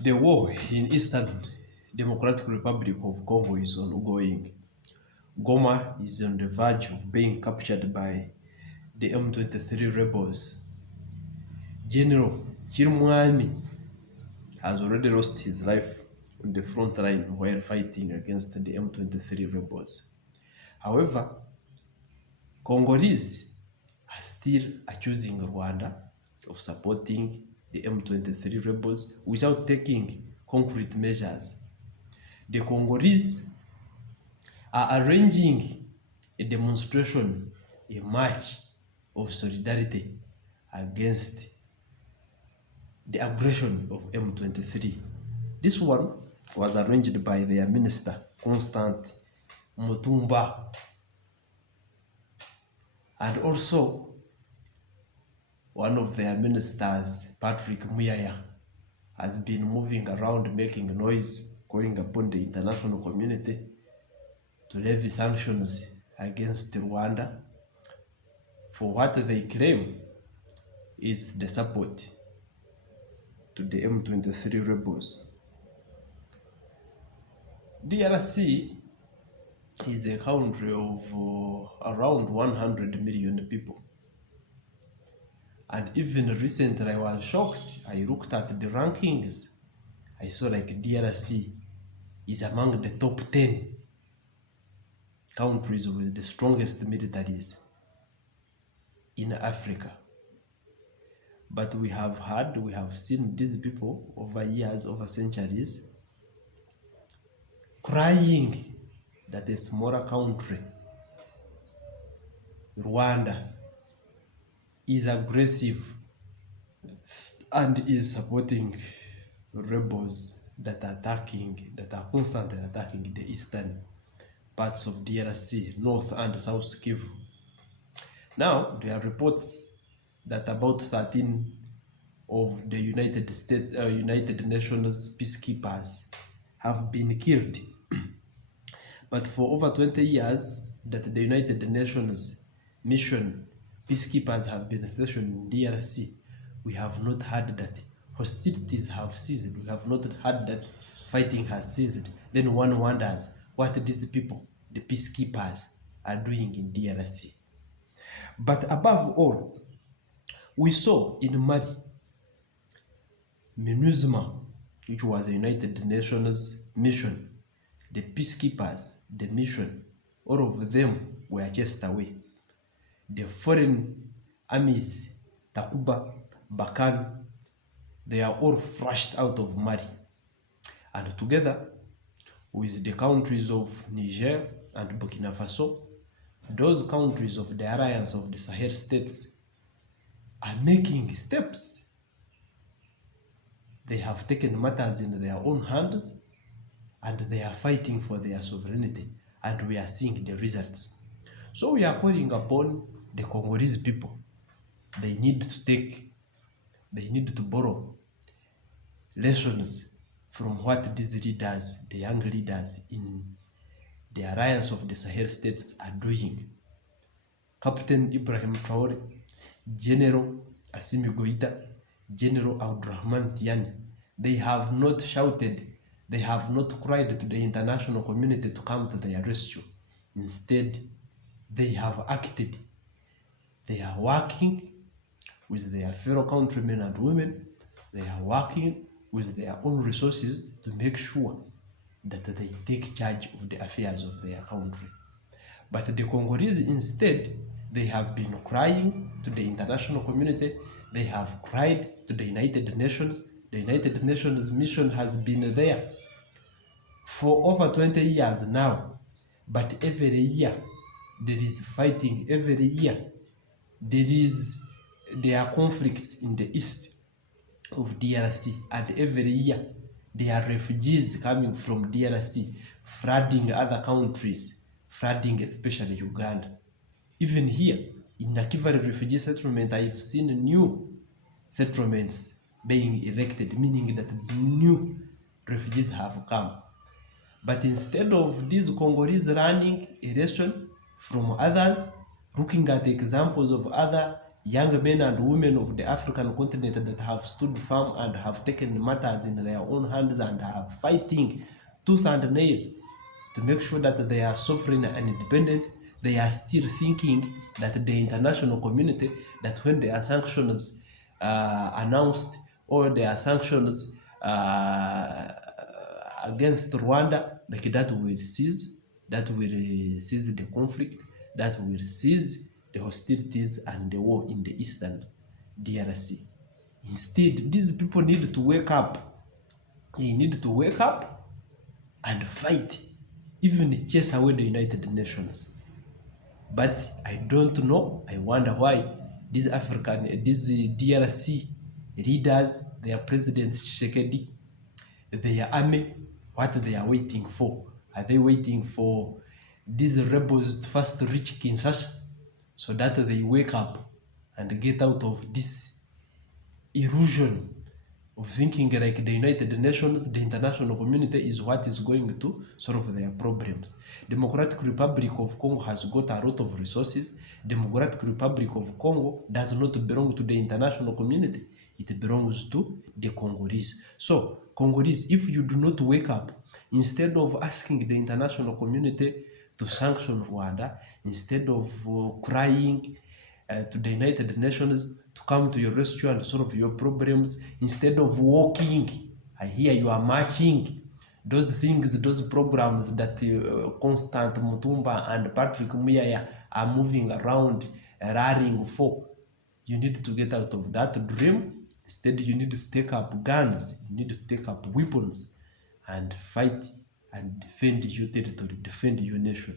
The war in Eastern Democratic Republic of Congo is ongoing. Goma is on the verge of being captured by the M23 rebels. General Chirimwami has already lost his life on the front line while fighting against the M23 rebels. However, Congolese are still accusing Rwanda of supporting the M23 rebels without taking concrete measures. The Congolese are arranging a demonstration, a march of solidarity against the aggression of M23. This one was arranged by their minister, Constant Mutumba, and also one of their ministers, Patrick Muyaya, has been moving around making noise, calling upon the international community to levy sanctions against Rwanda for what they claim is the support to the M23 rebels. DRC is a country of around 100 million people. And even recently I was shocked. I looked at the rankings. I saw like DRC is among the top 10 countries with the strongest militaries in Africa. But we have seen these people over years, over centuries, crying that a smaller country, Rwanda, is aggressive and is supporting rebels that are constantly attacking the eastern parts of DRC, North and South Kivu. Now, there are reports that about 13 of the United Nations peacekeepers have been killed. But for over 20 years that the United Nations mission peacekeepers have been stationed in DRC, we have not heard that hostilities have ceased. We have not heard that fighting has ceased. Then one wonders what these people, the peacekeepers, are doing in DRC. But above all, we saw in Mali, MINUSMA, which was a United Nations mission, the peacekeepers, the mission, all of them were chased away. The foreign armies, Takuba, Bakan, they are all flushed out of Mali. And together with the countries of Niger and Burkina Faso, those countries of the alliance of the Sahel states are making steps. They have taken matters in their own hands and they are fighting for their sovereignty, and we are seeing the results. So we are calling upon the Congolese people. They need to borrow lessons from what these leaders, the young leaders in the alliance of the Sahel states are doing. Captain Ibrahim Traore, General Assimi Goïta, General Abdurrahman Tiani, they have not shouted, they have not cried to the international community to come to their rescue. Instead, they have acted. They are working with their fellow countrymen and women. They are working with their own resources to make sure that they take charge of the affairs of their country. But the Congolese instead, they have been crying to the international community. They have cried to the United Nations. The United Nations mission has been there for over 20 years now. But every year there is fighting. Every year there are conflicts in the east of DRC, and every year there are refugees coming from DRC, flooding other countries, flooding especially Uganda. Even here in Nakivale refugee settlement, I've seen new settlements being erected, meaning that new refugees have come. But instead of these Congolese learning a lesson from others, looking at examples of other young men and women of the African continent that have stood firm and have taken matters in their own hands and are fighting tooth and nail to make sure that they are sovereign and independent. They are still thinking that the international community, that when there are sanctions announced, or there are sanctions against Rwanda, like that will cease the conflict, that will cease the hostilities and the war in the eastern DRC. Instead, these people need to wake up. They need to wake up and fight, even chase away the United Nations. But I don't know. I wonder why these DRC leaders, their president Tshisekedi, their army, what they are waiting for. Are they waiting for these rebels to first reach Kinshasa so that they wake up and get out of this illusion of thinking like the United Nations, the international community is what is going to solve their problems? Democratic Republic of Congo has got a lot of resources. Democratic Republic of Congo does not belong to the international community. It belongs to the Congolese. So, Congolese, if you do not wake up, instead of asking the international community to sanction Rwanda, instead of crying to the United Nations to come to your rescue and solve your problems, instead of walking, I hear you are marching. Those things, those programs that Constant Mutumba and Patrick Muyaya are moving around, rallying for, you need to get out of that dream. Instead, you need to take up guns, you need to take up weapons and fight and defend your territory, defend your nation.